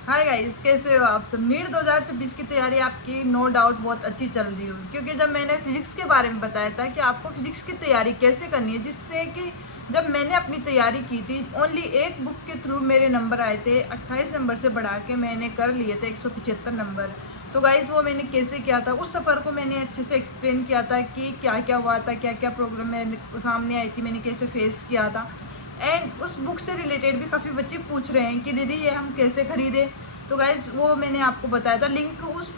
Hi guys, कैसे हो आप सब। नीट 2026 की तैयारी आपकी नो डाउट बहुत अच्छी चल रही होगी, क्योंकि जब मैंने फिजिक्स के बारे में बताया था कि आपको फिजिक्स की तैयारी कैसे करनी है, जिससे कि जब मैंने अपनी तैयारी की थी ओनली एक बुक के थ्रू मेरे नंबर आए थे 28 नंबर से बढ़ा के मैंने कर लिए थे 175 नंबर। तो गाइस वो मैंने कैसे किया था, उस सफ़र को मैंने अच्छे से एक्सप्लेन किया था कि क्या क्या हुआ था, क्या क्या प्रॉब्लम मेरे सामने आई थी, मैंने कैसे फेस किया था। एंड उस बुक से रिलेटेड भी काफ़ी बच्चे पूछ रहे हैं कि दीदी ये हम कैसे खरीदें। तो गाइज वो मैंने आपको बताया था, लिंक उस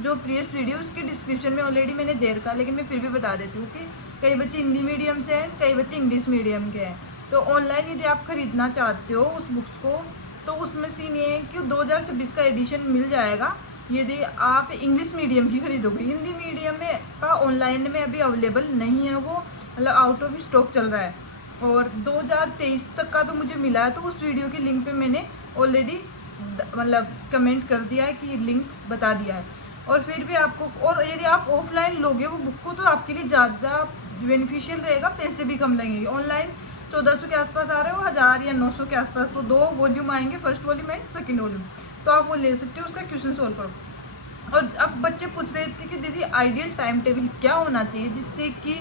जो प्रीवियस वीडियो उसके डिस्क्रिप्शन में ऑलरेडी मैंने दे रखा, लेकिन मैं फिर भी बता देती हूँ कि कई बच्चे हिंदी मीडियम से हैं, कई बच्चे इंग्लिश मीडियम के हैं। तो ऑनलाइन यदि आप ख़रीदना चाहते हो उस बुक्स को, तो उसमें सीन ये है कि 2026 का एडिशन मिल जाएगा यदि आप इंग्लिश मीडियम की खरीदोगे। हिंदी मीडियम में का ऑनलाइन में अभी अवेलेबल नहीं है, वो मतलब आउट ऑफ स्टॉक चल रहा है। और 2023 तक का तो मुझे मिला है, तो उस वीडियो की लिंक पे मैंने ऑलरेडी मतलब कमेंट कर दिया है कि लिंक बता दिया है। और फिर भी आपको, और यदि आप ऑफलाइन लोगे वो बुक को, तो आपके लिए ज़्यादा बेनिफिशियल रहेगा, पैसे भी कम लगेंगे। ऑनलाइन 1400 के आसपास आ रहे हो, 1000 या 900 के आसपास, तो 2 वॉल्यूम आएंगे, first volume and second volume. तो आप वो ले सकते हो, उसका क्वेश्चन सोल्व करो। और अब बच्चे पूछ रहे थे कि दीदी आइडियल टाइम टेबल क्या होना चाहिए जिससे कि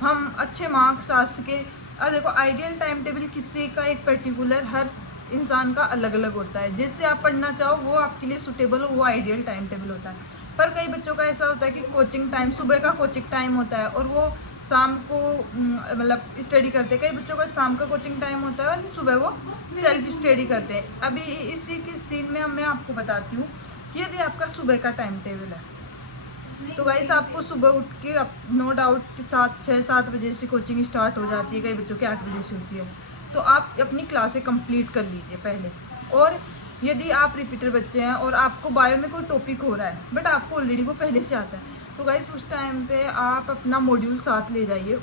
हम अच्छे मार्क्स आ सके। और देखो, आइडियल टाइम टेबल किसी का एक पर्टिकुलर हर इंसान का अलग अलग होता है। जैसे आप पढ़ना चाहो वो आपके लिए सूटेबल हो, वो आइडियल टाइम टेबल होता है। पर कई बच्चों का ऐसा होता है कि कोचिंग टाइम, सुबह का कोचिंग टाइम होता है और वो शाम को मतलब स्टडी करते हैं। कई बच्चों का शाम का कोचिंग टाइम होता है और सुबह वो सेल्फ स्टडी करते हैं। अभी इसी के सीन में मैं आपको बताती हूँ कि यदि आपका सुबह का टाइम टेबल है, तो गाइस आपको सुबह उठ के नो डाउट 6-7 बजे से कोचिंग स्टार्ट हो जाती है, कई बच्चों की 8 बजे से होती है। तो आप अपनी क्लासें कंप्लीट कर लीजिए पहले। और यदि आप रिपीटर बच्चे हैं और आपको बायो में कोई टॉपिक हो रहा है बट आपको ऑलरेडी वो पहले से आता है, तो गाइस उस टाइम पे आप अपना मॉड्यूल साथ ले जाइए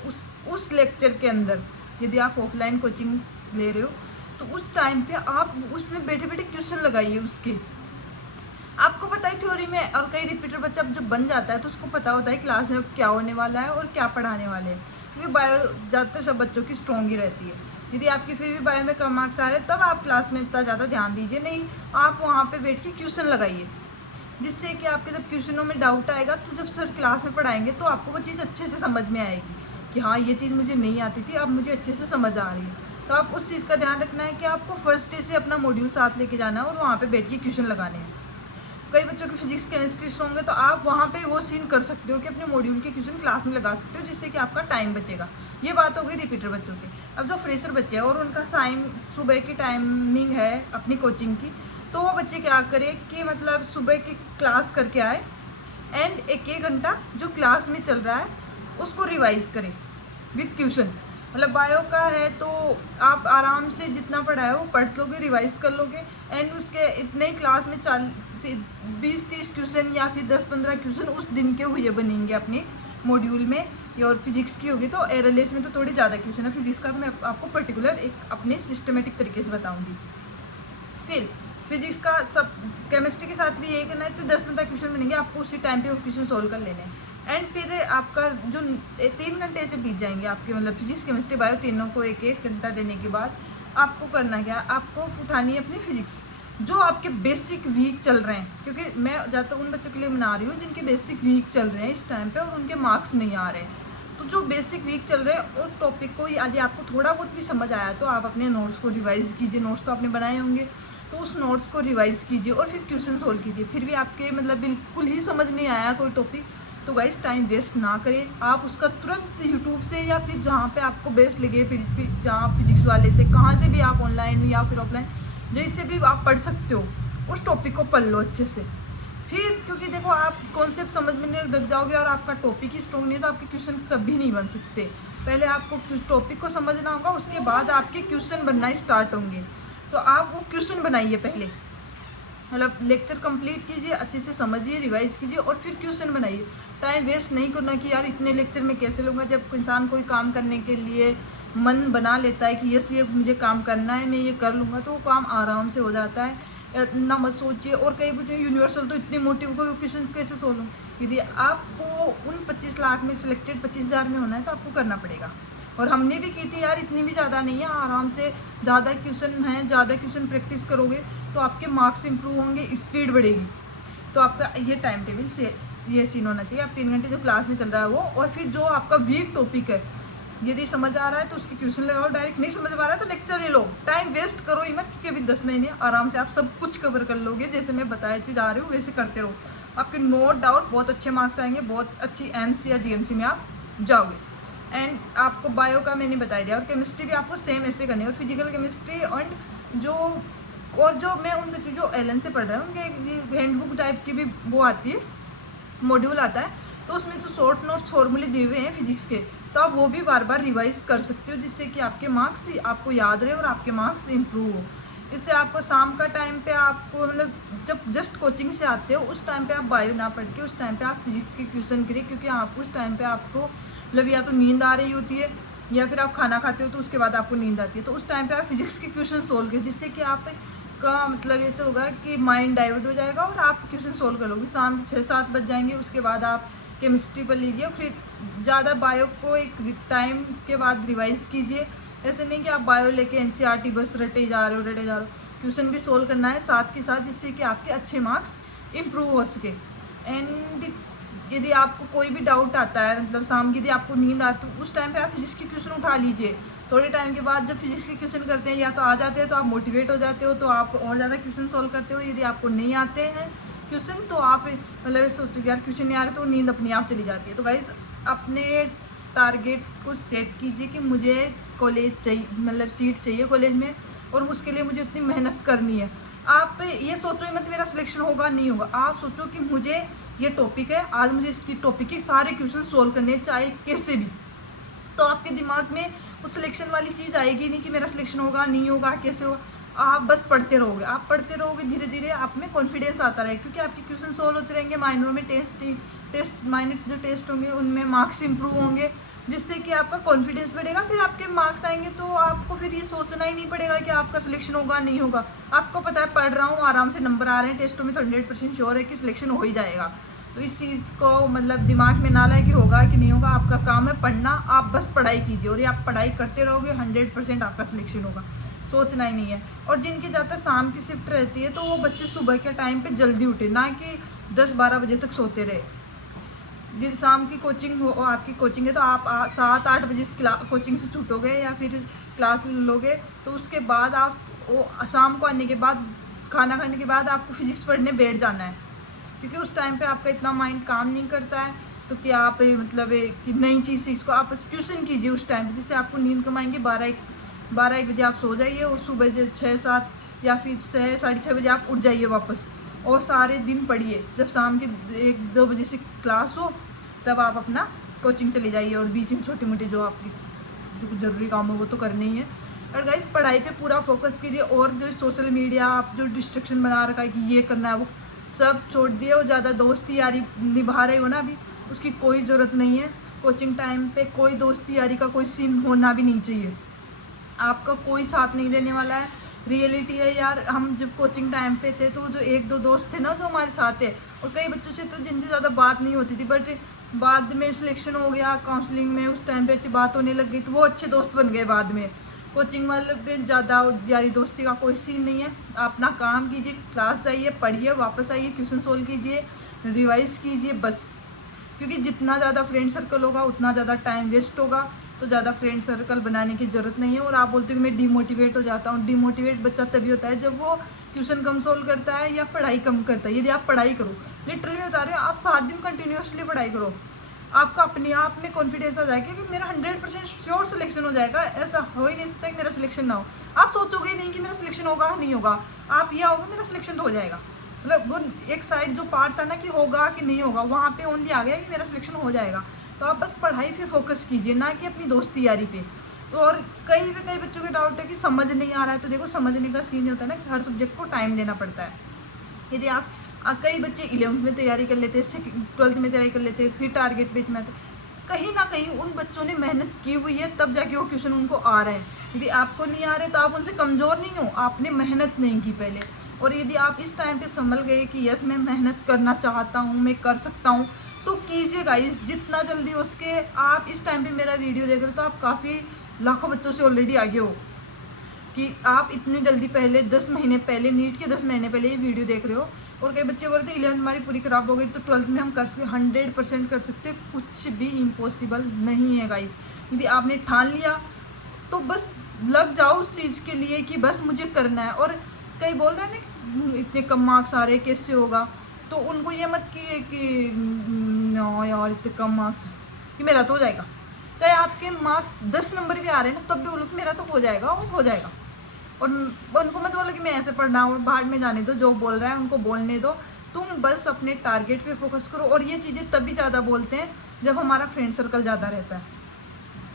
उस लेक्चर के अंदर। यदि आप ऑफलाइन कोचिंग ले रहे हो तो उस टाइम पे आप उसमें बैठे बैठे क्वेश्चन लगाइए उसके। आपको पता है थ्योरी में, और कई रिपीटर बच्चा जब बन जाता है तो उसको पता होता है क्लास में क्या होने वाला है और क्या पढ़ाने वाले हैं, क्योंकि बायो ज़्यादातर सब बच्चों की स्ट्रॉन्ग ही रहती है। यदि आपकी फिर भी बायो में कम मार्क्स आ रहे हैं तब आप क्लास में इतना ज़्यादा ध्यान दीजिए नहीं, आप वहाँ पर बैठ के क्वेश्चन लगाइए, जिससे कि आपके जब क्वेश्चनों में डाउट आएगा तो जब सर क्लास में पढ़ाएंगे तो आपको वो चीज़ अच्छे से समझ में आएगी कि हाँ ये चीज़ मुझे नहीं आती थी, अब मुझे अच्छे से समझ आ रही है। तो आप उस चीज़ का ध्यान रखना है कि आपको फर्स्ट डे से अपना मॉड्यूल साथ लेके जाना है और वहाँ पे बैठ के क्वेश्चन लगाने हैं। कई बच्चों की फिजिक्स केमिस्ट्री स्ट्रॉन्ग है तो आप वहाँ पे वो सीन कर सकते हो कि अपने मॉड्यूल के क्वेश्चन क्लास में लगा सकते हो, जिससे कि आपका टाइम बचेगा। ये बात हो गई रिपीटर बच्चों की। अब जो फ्रेशर बच्चे हैं और उनका सुबह की टाइमिंग है अपनी कोचिंग की, तो वो बच्चे क्या करें कि मतलब सुबह की क्लास करके आए एंड एक घंटा जो क्लास में चल रहा है उसको रिवाइज करें विथ ट्यूशन। मतलब बायो का है तो आप आराम से जितना पढ़ा है वो पढ़ लोगे, रिवाइज कर लोगे एंड उसके इतने ही क्लास में 20-30 क्वेश्चन या फिर 10-15 क्वेश्चन उस दिन के हुए बनेंगे अपने मॉड्यूल में। या और फिजिक्स की होगी तो एरलेस में तो थोड़ी ज़्यादा क्वेश्चन है, फिजिक्स का मैं आपको पर्टिकुलर एक अपने सिस्टमेटिक तरीके से बताऊँगी। फिर फिजिक्स का सब, केमिस्ट्री के साथ भी यही करना है, तो 10-15 क्वेश्चन बनेंगे, आपको उसी टाइम पे वो क्वेश्चन सोल्व कर लेने हैं। एंड फिर आपका जो 3 घंटे ऐसे बीत जाएंगे आपके, मतलब फिजिक्स केमिस्ट्री बायो तीनों को एक एक घंटा देने के बाद आपको करना क्या, आपको उठानी है अपनी फिजिक्स जो आपके बेसिक वीक चल रहे हैं, क्योंकि मैं ज़्यादातर उन बच्चों के लिए बना रही हूँ जिनके बेसिक वीक चल रहे हैं इस टाइम पे और उनके मार्क्स नहीं आ रहे हैं। तो जो बेसिक वीक चल रहे हैं उस टॉपिक को यदि आपको थोड़ा बहुत भी समझ आया तो आप अपने नोट्स को रिवाइज़ कीजिए। नोट्स तो आपने बनाए होंगे, तो उस नोट्स को रिवाइज़ कीजिए और फिर क्वेश्चन सोल्व कीजिए। फिर भी आपके मतलब बिल्कुल ही समझ नहीं आया कोई टॉपिक, तो गाइस टाइम वेस्ट ना करें, आप उसका तुरंत यूट्यूब से या फिर जहाँ पे आपको बेस्ट लगे, फिर जहाँ फिजिक्स वाले से, कहाँ से भी आप ऑनलाइन या फिर ऑफलाइन जैसे भी आप पढ़ सकते हो, उस टॉपिक को पढ़ लो अच्छे से। फिर क्योंकि देखो आप कॉन्सेप्ट समझ में नहीं लग जाओगे और आपका टॉपिक ही स्ट्रॉन्ग नहीं है तो आपके क्वेश्चन कभी नहीं बन सकते। पहले आपको टॉपिक को समझना होगा, उसके बाद आपके क्वेश्चन बनना स्टार्ट होंगे। तो आप वो क्वेश्चन बनाइए पहले, मतलब लेक्चर कंप्लीट कीजिए, अच्छे से समझिए, रिवाइज कीजिए और फिर क्वेश्चन बनाइए। टाइम वेस्ट नहीं करना कि यार इतने लेक्चर में कैसे लूँगा। जब इंसान कोई काम करने के लिए मन बना लेता है कि यस ये मुझे काम करना है, मैं ये कर लूँगा, तो वो काम आराम से हो जाता है। ना मत सोचिए। और कई बच्चे यूनिवर्सल तो इतनी मोटी क्वेश्चन कैसे सोलूँ। यदि आपको उन 25 लाख में सिलेक्टेड 25,000 में होना है तो आपको करना पड़ेगा। और हमने भी की थी यार, इतनी भी ज़्यादा नहीं है, आराम से ज़्यादा क्वेश्चन हैं, ज़्यादा क्वेश्चन प्रैक्टिस करोगे तो आपके मार्क्स इंप्रूव होंगे, स्पीड बढ़ेगी। तो आपका ये टाइम टेबल से ये सीन होना चाहिए। आप 3 घंटे जो क्लास में चल रहा है वो, और फिर जो आपका वीक टॉपिक है, यदि समझ आ रहा है तो उसके क्वेश्चन लगाओ, डायरेक्ट नहीं समझ आ रहा है तो लेक्चर ले लो। टाइम वेस्ट करो ही मत, क्योंकि अभी 10 महीने आराम से आप सब कुछ कवर कर लोगे। जैसे मैं बताते जा रही हूँ वैसे करते रहो, आपके नो डाउट बहुत अच्छे मार्क्स आएंगे, बहुत अच्छी एमसी या जीएमसी में आप जाओगे। एंड आपको बायो का मैंने बता दिया, और केमिस्ट्री भी आपको सेम ऐसे करनी है, और फिजिकल केमिस्ट्री एंड जो मैं उन बच्चों जो एलन से पढ़ रहा हूँ उनके हैंडबुक टाइप की भी वो आती है, मॉड्यूल आता है, तो उसमें जो शॉर्ट नोट्स फॉर्मूले दिए हुए हैं फिजिक्स के, तो आप वो भी बार बार रिवाइज कर सकते हो, जिससे कि आपके मार्क्स आपको याद रहे और आपके मार्क्स इंप्रूव हो। इससे आपको शाम का टाइम पे आपको मतलब जब जस्ट कोचिंग से आते हो उस टाइम पे आप बायो ना पढ़ के उस टाइम पे आप फिजिक्स के क्वेश्चन करिए, क्योंकि आप उस टाइम पे आपको मतलब या तो नींद आ रही होती है या फिर आप खाना खाते हो तो उसके बाद आपको नींद आती है, तो उस टाइम पे आप फिजिक्स के क्वेश्चन सोल्व करिए, जिससे कि आप का मतलब ऐसे होगा कि माइंड डाइवर्ट हो जाएगा और आप क्वेश्चन सोल्व कर लोगे। शाम के 6-7 बज जाएंगे, उसके बाद आप केमिस्ट्री पर लीजिए, फिर ज़्यादा बायो को एक टाइम के बाद रिवाइज कीजिए। ऐसे नहीं कि आप बायो लेके एनसीईआरटी बस रटे जा रहे हो, क्वेश्चन भी सोल्व करना है साथ के साथ, जिससे कि आपके अच्छे मार्क्स इम्प्रूव हो सके। एंड यदि आपको कोई भी डाउट आता है, मतलब शाम की यदि आपको नींद आती है उस टाइम पे आप फिजिक्स के क्वेश्चन उठा लीजिए। थोड़े टाइम के बाद जब फिजिक्स के क्वेश्चन करते हैं या तो आ जाते हैं तो आप मोटिवेट हो जाते हो, तो आप और ज़्यादा क्वेश्चन सॉल्व करते हो। यदि आपको नहीं आते हैं क्वेश्चन तो आप मतलब सोचते हो यार क्वेश्चन नहीं आ रहे, तो नींद अपने आप चली जाती है। तो गाइस अपने टारगेट को सेट कीजिए कि मुझे कॉलेज चाहिए, मतलब सीट चाहिए कॉलेज में, और उसके लिए मुझे इतनी मेहनत करनी है। आप ये सोचो ही मत मेरा सिलेक्शन होगा नहीं होगा, आप सोचो कि मुझे ये टॉपिक है, आज मुझे इसकी टॉपिक के सारे क्वेश्चन सोल्व करने चाहे कैसे भी, तो आपके दिमाग में उस सिलेक्शन वाली चीज़ आएगी नहीं कि मेरा सिलेक्शन होगा नहीं होगा कैसे होगा। आप बस पढ़ते रहोगे, आप पढ़ते रहोगे, धीरे धीरे आप में कॉन्फिडेंस आता रहेगा, क्योंकि आपके क्वेश्चन सोल्व होते रहेंगे। माइनरों में टेस्ट माइनर जो टेस्ट होंगे उनमें मार्क्स इंप्रूव होंगे, जिससे कि आपका कॉन्फिडेंस बढ़ेगा। फिर आपके मार्क्स आएंगे तो आपको फिर ये सोचना ही नहीं पड़ेगा कि आपका सिलेक्शन होगा नहीं होगा। आपको पता है पढ़ रहा हूँ, आराम से नंबर आ रहे हैं, टेस्टों में तो 100% श्योर है कि सिलेक्शन हो ही जाएगा। तो इस चीज़ को मतलब दिमाग में ना लाए कि होगा कि नहीं होगा। आपका काम है पढ़ना, आप बस पढ़ाई कीजिए, और ये आप पढ़ाई करते रहोगे 100% आपका सिलेक्शन होगा, सोचना ही नहीं है। और जिनकी ज़्यादा शाम की शिफ्ट रहती है तो वो बच्चे सुबह के टाइम पे जल्दी उठे, ना कि 10-12 बजे तक सोते रहे। जिस शाम की कोचिंग हो, आपकी कोचिंग है तो आप 7-8 बजे कोचिंग से छूटोगे या फिर क्लास लोगे, तो उसके बाद आप वो शाम को आने के बाद खाना खाने के बाद आपको फिजिक्स पढ़ने बैठ जाना है, क्योंकि उस टाइम पे आपका इतना माइंड काम नहीं करता है। तो क्या आप मतलब कि नई चीज़ इसको आप ट्यूशन कीजिए उस टाइम पे, जिससे आपको नींद कम आएंगे। 12-1 बजे आप सो जाइए और सुबह 6-7 या फिर 6-6:30 बजे आप उठ जाइए वापस, और सारे दिन पढ़िए। जब शाम के 1-2 बजे से क्लास हो तब आप अपना कोचिंग चले जाइए, और बीच में छोटे मोटे जो आपकी जो ज़रूरी काम हो वो तो करने ही है। और गाइस पढ़ाई पे पूरा फोकस कीजिए, और जो सोशल मीडिया आप जो डिस्ट्रक्शन बना रखा है कि ये करना है वो सब छोड़ दिए, और ज़्यादा दोस्ती यारी निभा रहे हो ना अभी, उसकी कोई ज़रूरत नहीं है। कोचिंग टाइम पे कोई दोस्ती यारी का कोई सीन होना भी नहीं चाहिए, आपका कोई साथ नहीं देने वाला है। रियलिटी है यार, हम जब कोचिंग टाइम पे थे तो जो 1-2 दोस्त थे ना जो हमारे साथ है, और कई बच्चों से तो जिनसे ज़्यादा बात नहीं होती थी, बट बाद में सिलेक्शन हो गया काउंसलिंग में, उस टाइम पे अच्छी बात होने लग गई तो वो अच्छे दोस्त बन गए बाद में। कोचिंग वाले पे ज़्यादा यारी दोस्ती का कोई सीन नहीं है। आप अपना काम कीजिए, क्लास जाइए, पढ़िए, वापस आइए, क्वेश्चन सोल्व कीजिए, रिवाइज कीजिए बस। क्योंकि जितना ज़्यादा फ्रेंड सर्कल होगा उतना ज़्यादा टाइम वेस्ट होगा, तो ज़्यादा फ्रेंड सर्कल बनाने की ज़रूरत नहीं है। और आप बोलते हो कि मैं डिमोटिवेट हो जाता हूँ, डिमोटिवेट बच्चा तभी होता है जब वो ट्यूशन कम सोल्व करता है या पढ़ाई कम करता है। यदि आप पढ़ाई करो, लिटरली बता रहे हो, आप 7 दिन कंटिन्यूसली पढ़ाई करो, आपका अपने आप में कॉन्फिडेंस आ जाएगा कि मेरा 100% श्योर सिलेक्शन हो जाएगा। ऐसा हो ही नहीं सकता कि मेरा सिलेक्शन ना हो। आप सोचोगे ही नहीं कि मेरा सिलेक्शन होगा नहीं होगा, आप यह होगा मेरा सिलेक्शन तो हो जाएगा। मतलब वो एक साइड जो पार्ट था ना कि होगा कि नहीं होगा, वहाँ पे ओनली आ गया कि मेरा सिलेक्शन हो जाएगा। तो आप बस पढ़ाई पे फोकस कीजिए, ना कि अपनी दोस्ती यारी पे। तो और कई बच्चों के डाउट है कि समझ नहीं आ रहा है, तो देखो समझने का सीन होता है ना कि हर सब्जेक्ट को टाइम देना पड़ता है। यदि आप कई बच्चे 11th में तैयारी कर लेते हैं, 12th में तैयारी कर लेते हैं, फिर टारगेट पेज में आते, कहीं ना कहीं उन बच्चों ने मेहनत की हुई है, तब जाके वो क्वेश्चन उनको आ रहे हैं। यदि आपको नहीं आ रहे तो आप उनसे कमज़ोर नहीं हो, आपने मेहनत नहीं की पहले। और यदि आप इस टाइम पे संभल गए कि यस मैं मेहनत करना चाहता हूँ, मैं कर सकता हूँ, तो कीजिए गाइस, जितना जल्दी हो सके। आप इस टाइम पे मेरा वीडियो देख रहे हो तो आप काफ़ी लाखों बच्चों से ऑलरेडी आगे हो कि आप इतनी जल्दी पहले 10 महीने पहले, नीट के 10 महीने पहले ये वीडियो देख रहे हो। और कई बच्चे बोलते हैं 11th हमारी पूरी ख़राब हो गई तो 12th में हम कर सकते, 100% कर सकते। कुछ भी इम्पॉसिबल नहीं है गाइस। यदि आपने ठान लिया तो बस लग जाओ उस चीज़ के लिए कि बस मुझे करना है। और कई बोल रहे हैं ना कि इतने कम मार्क्स आ रहे कैसे होगा, तो उनको ये मत कि ना यार इतने कम मार्क्स कि मेरा तो हो जाएगा। चाहे आपके मार्क्स 10 नंबर भी आ रहे हैं ना, तब भी बोलो कि मेरा तो हो जाएगा, और हो जाएगा। और उनको मत बोलो कि मैं ऐसे पढ़ रहा हूँ, बाहर में जाने दो, जो बोल रहा है उनको बोलने दो। तुम बस अपने टारगेट पे फोकस करो। और ये चीज़ें तभी ज़्यादा बोलते हैं जब हमारा फ्रेंड सर्कल ज़्यादा रहता है।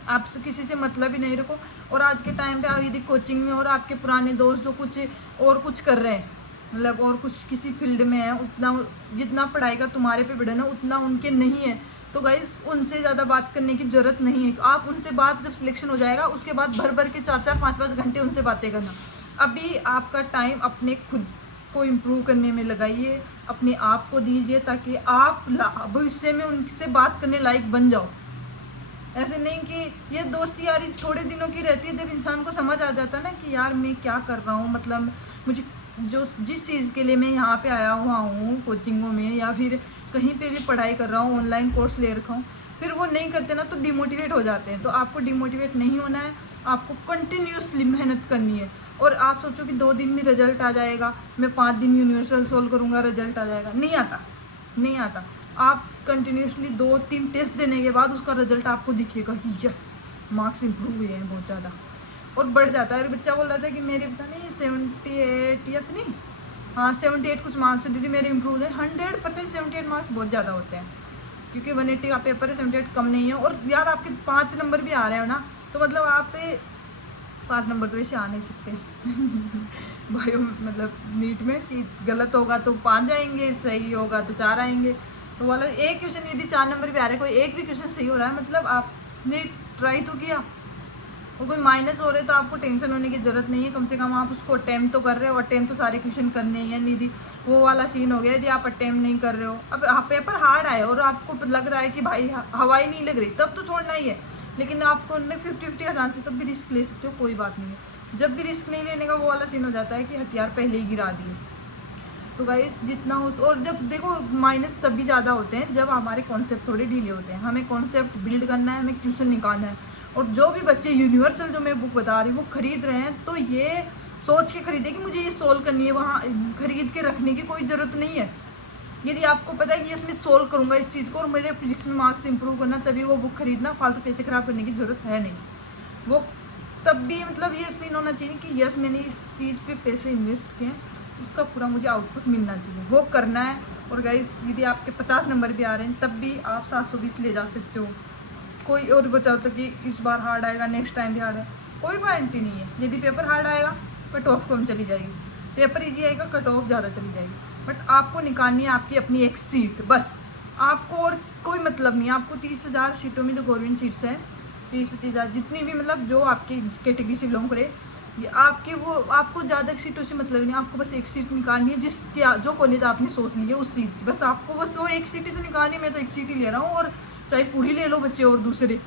आपसे किसी से मतलब ही नहीं रखो। और आज के टाइम पे आप यदि कोचिंग में और आपके पुराने दोस्त जो कुछ और कुछ कर रहे हैं, मतलब और कुछ किसी फील्ड में है, उतना जितना पढ़ाई का तुम्हारे पे बर्डन है उतना उनके नहीं है, तो गाइज उनसे ज़्यादा बात करने की ज़रूरत नहीं है। आप उनसे बात जब सिलेक्शन हो जाएगा उसके बाद भर भर के 4-4 5-5 घंटे उनसे बातें करना। अभी आपका टाइम अपने खुद को इम्प्रूव करने में लगाइए, अपने आप को दीजिए, ताकि आप भविष्य में उनसे बात करने लायक बन जाओ। ऐसे नहीं कि ये दोस्ती यारी थोड़े दिनों की रहती है, जब इंसान को समझ आ जाता है ना कि यार मैं क्या कर रहा हूँ, मतलब मुझे जो जिस चीज़ के लिए मैं यहाँ पे आया हुआ हूँ कोचिंगों में या फिर कहीं पे भी पढ़ाई कर रहा हूँ, ऑनलाइन कोर्स ले रखा हूँ, फिर वो नहीं करते ना तो डिमोटिवेट हो जाते हैं। तो आपको डिमोटिवेट नहीं होना है, आपको कंटिन्यूसली मेहनत करनी है। और आप सोचो कि 2 दिन में रिजल्ट आ जाएगा, मैं 5 दिन यूनिवर्सल सोल्व करूँगा रिजल्ट आ जाएगा, नहीं आता, नहीं आता। आप कंटिन्यूसली 2-3 टेस्ट देने के बाद उसका रिजल्ट आपको दिखेगा कि यस मार्क्स इंप्रूव हुए हैं बहुत ज़्यादा, और बढ़ जाता है। अगर बच्चा बोल रहा था कि मेरे पता नहीं 78 या फिर नहीं, हाँ 78 कुछ मार्क्स है दीदी मेरे इंप्रूव है, 100% 78 मार्क्स बहुत ज़्यादा होते हैं, क्योंकि 180 का पेपर है, 78 कम नहीं है। और यार आपके 5 नंबर भी आ रहे हो ना, तो मतलब आप 5 नंबर तो वैसे आ नहीं सकते भाई, मतलब नीट में कि गलत होगा तो 5 जाएंगे, सही होगा तो 4 आएंगे। तो वाला एक क्वेश्चन यदि 4 नंबर पे आ रहा है, कोई एक भी क्वेश्चन सही हो रहा है, मतलब आपने ट्राई तो किया। और कोई माइनस हो रहे तो आपको टेंशन होने की ज़रूरत नहीं है, कम से कम आप उसको अटेम्प्ट तो कर रहे हो। अटेम्प्ट तो सारे क्वेश्चन करने ही है, निधि वो वाला सीन हो गया यदि आप अटेम्प्ट नहीं कर रहे हो। अब पेपर हार्ड आए और आपको लग रहा है कि भाई हवाई नहीं लग रही, तब तो छोड़ना ही है। लेकिन आपको उनमें 50-50 आसान से तब भी रिस्क ले सकते हो, कोई बात नहीं है। जब भी रिस्क नहीं लेने का वो वाला सीन हो जाता है कि हथियार पहले ही गिरा दिए। तो गाइस जितना हो, और जब देखो माइनस तब भी ज़्यादा होते हैं जब हमारे कॉन्सेप्ट थोड़े ढीले होते हैं। हमें कॉन्सेप्ट बिल्ड करना है, हमें क्वेश्चन निकालना है। और जो भी बच्चे यूनिवर्सल जो मैं बुक बता रही हूँ वो खरीद रहे हैं, तो ये सोच के खरीदे कि मुझे ये सोल्व करनी है, वहाँ खरीद के रखने की कोई ज़रूरत नहीं है। यदि आपको पता है कि इसमें सोल्व करूँगा इस चीज़ को और मेरे फिजिक्स में मार्क्स इंप्रूव करना, तभी वो बुक खरीदना, फालतू पैसे ख़राब करने की ज़रूरत है नहीं। वो तब भी मतलब ये सीन होना चाहिए कि यस मैंने इस चीज़ पे पैसे इन्वेस्ट किए हैं, इसका पूरा मुझे आउटपुट मिलना चाहिए, वो करना है। और गाइस यदि आपके 50 नंबर भी आ रहे हैं तब भी आप 720 ले जा सकते हो। कोई और बताओ तो कि इस बार हार्ड आएगा, नेक्स्ट टाइम भी हार्ड है, कोई गारंटी नहीं है। यदि पेपर हार्ड आएगा कट ऑफ कम चली जाएगी, पेपर ईजी आएगा कट ऑफ ज़्यादा चली जाएगी। बट आपको निकालनी है आपकी अपनी एक सीट, बस आपको और कोई मतलब नहीं है। आपको 30,000 सीटों में जो गवर्नमेंट सीट्स हैं, 30-25,000 जितनी भी, मतलब जो आपकी कैटेगरी से बिलोंग करे, ये आपके वो आपको ज़्यादा सीटों से मतलब नहीं। आपको बस एक सीट निकालनी है, जिसके जो कॉलेज आपने सोच ली है उस चीज़ की, बस आपको बस वो एक सीट से निकालनी है। मैं तो एक सीट ही ले रहा हूँ, और चाहे पूरी ले लो बच्चे और दूसरे,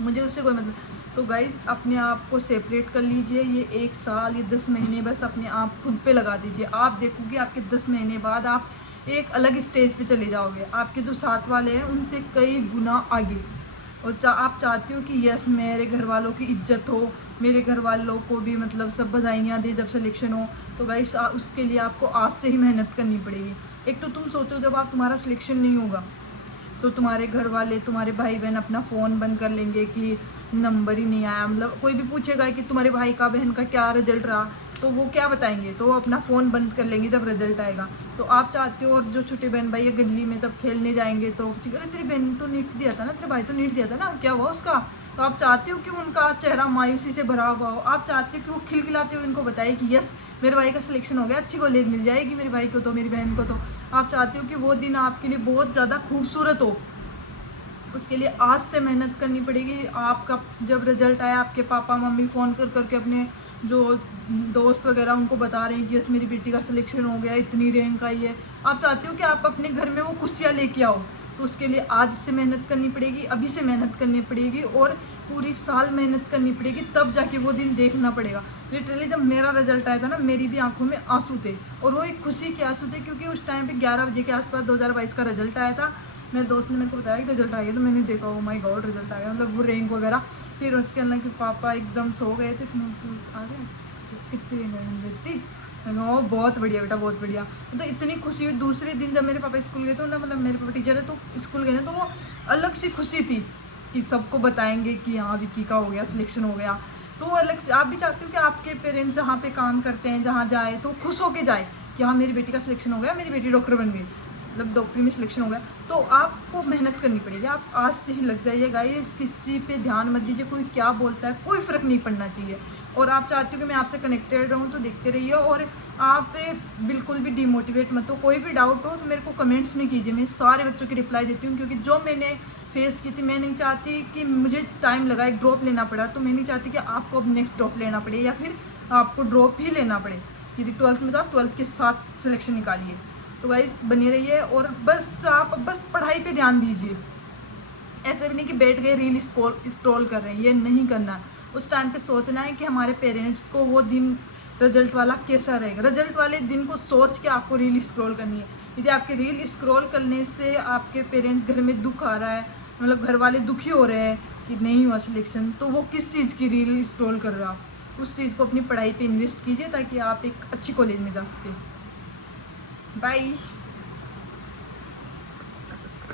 मुझे उससे कोई मतलब। तो गाइज अपने आप को सेपरेट कर लीजिए। ये 1 साल, ये 10 महीने बस अपने आप खुद पे लगा दीजिए। आप देखोगे आपके 10 महीने बाद आप एक अलग स्टेज पे चले जाओगे, आपके जो साथ वाले हैं उनसे कई गुना आगे। और आप चाहते हो कि यस मेरे घर वालों की इज्जत हो, मेरे घर वालों को भी मतलब सब बधाइयाँ दे जब सिलेक्शन हो। तो गाइस उसके लिए आपको आज से ही मेहनत करनी पड़ेगी। एक तो तुम सोचो जब आप तुम्हारा सिलेक्शन नहीं होगा तो तुम्हारे घर वाले, तुम्हारे भाई बहन अपना फ़ोन बंद कर लेंगे कि नंबर ही नहीं आया। मतलब कोई भी पूछेगा कि तुम्हारे भाई का बहन का क्या रिजल्ट रहा, तो वो क्या बताएंगे, तो वो अपना फ़ोन बंद कर लेंगे जब रिजल्ट आएगा। तो आप चाहते हो, और जो छोटे बहन भाई या गली में तब खेलने जाएंगे तो अरे तेरी बहन तो नीट दिया था ना, तेरे भाई तो नीट दिया था ना, क्या हुआ उसका। तो आप चाहते हो कि उनका चेहरा मायूसी से भरा हुआ हो, आप चाहते हो कि वो खिलखिलाते हुए उनको बताए कि यस मेरे भाई का सिलेक्शन हो गया, अच्छी कॉलेज मिल जाएगी मेरे भाई को तो, मेरी बहन को तो। आप चाहते हो कि वो दिन आपके लिए बहुत ज़्यादा खूबसूरत हो। उसके लिए आज से मेहनत करनी पड़ेगी। आपका जब रिजल्ट आया, आपके पापा मम्मी फ़ोन कर करके अपने जो दोस्त वगैरह उनको बता रहे हैं कि यस मेरी बेटी का सिलेक्शन हो गया, इतनी रैंक आई है। आप चाहते हो कि आप अपने घर में वो खुशियाँ लेके आओ, तो उसके लिए आज से मेहनत करनी पड़ेगी, अभी से मेहनत करनी पड़ेगी और पूरी साल मेहनत करनी पड़ेगी, तब जाके वो दिन देखना पड़ेगा। लिटरली जब मेरा रिजल्ट आया था ना, मेरी भी आंखों में आंसू थे, और वो एक खुशी के आंसू थे, क्योंकि उस टाइम पे 11 बजे के आसपास 2022 का रिजल्ट आया था। मेरे दोस्त ने मेरे को बताया कि रिजल्ट आ गया, तो मैंने देखा ओ माय गॉड रिजल्ट आ गया, मतलब वो रैंक वगैरह। फिर उसके अंदर के पापा एकदम सो गए थे, फिर आ गए कितनी रैंक देती। ओ बहुत बढ़िया बेटा, बहुत बढ़िया। तो इतनी खुशी हुई। दूसरे दिन जब मेरे पापा स्कूल गए, तो ना मतलब मेरे पापा टीचर है तो स्कूल गए ना, तो वो अलग सी खुशी थी कि सबको बताएंगे कि हाँ विक्की का हो गया, सिलेक्शन हो गया। तो वो अलग से, आप भी चाहते हो कि आपके पेरेंट्स जहाँ पे काम करते हैं, जहाँ जाए तो खुश होके जाए कि हाँ मेरी बेटी का सिलेक्शन हो गया, मेरी बेटी डॉक्टर बन गई, मतलब डॉक्टरी में सिलेक्शन हो गया। तो आपको मेहनत करनी पड़ेगी, आप आज से ही लग जाइएगा। ये किसी पे ध्यान मत दीजिए, कोई क्या बोलता है, कोई फ़र्क नहीं पड़ना चाहिए। और आप चाहते हो कि मैं आपसे कनेक्टेड रहूँ, तो देखते रहिए। और आप बिल्कुल भी डिमोटिवेट मत हो। कोई भी डाउट हो तो मेरे को कमेंट्स में कीजिए, मैं सारे बच्चों की रिप्लाई देती हूँ, क्योंकि जो मैंने फेस की थी, मैं नहीं चाहती कि मुझे टाइम लगा, एक ड्रॉप लेना पड़ा, तो मैं नहीं चाहती कि आपको अब नेक्स्ट ड्रॉप लेना पड़े, या फिर आपको ड्रॉप ही लेना पड़े। यदि 12th में, तो आप 12th के साथ सिलेक्शन निकालिए। तो गाइस बने रहिए, और बस आप बस पढ़ाई पे ध्यान दीजिए। ऐसे भी नहीं कि बैठ गए रील स्क्रॉल कर रहे हैं, ये नहीं करना। उस टाइम पे सोचना है कि हमारे पेरेंट्स को वो दिन रिजल्ट वाला कैसा रहेगा। रिजल्ट वाले दिन को सोच के आपको रील स्क्रॉल करनी है। यदि आपके रील स्क्रॉल करने से आपके पेरेंट्स घर में दुख आ रहा है, मतलब घर वाले दुखी हो रहे हैं कि नहीं हुआ सिलेक्शन, तो वो किस चीज़ की रील स्क्रॉल कर रहे हो आप। उस चीज़ को अपनी पढ़ाई पे इन्वेस्ट कीजिए, ताकि आप एक अच्छी कॉलेज में जा सके। बाय।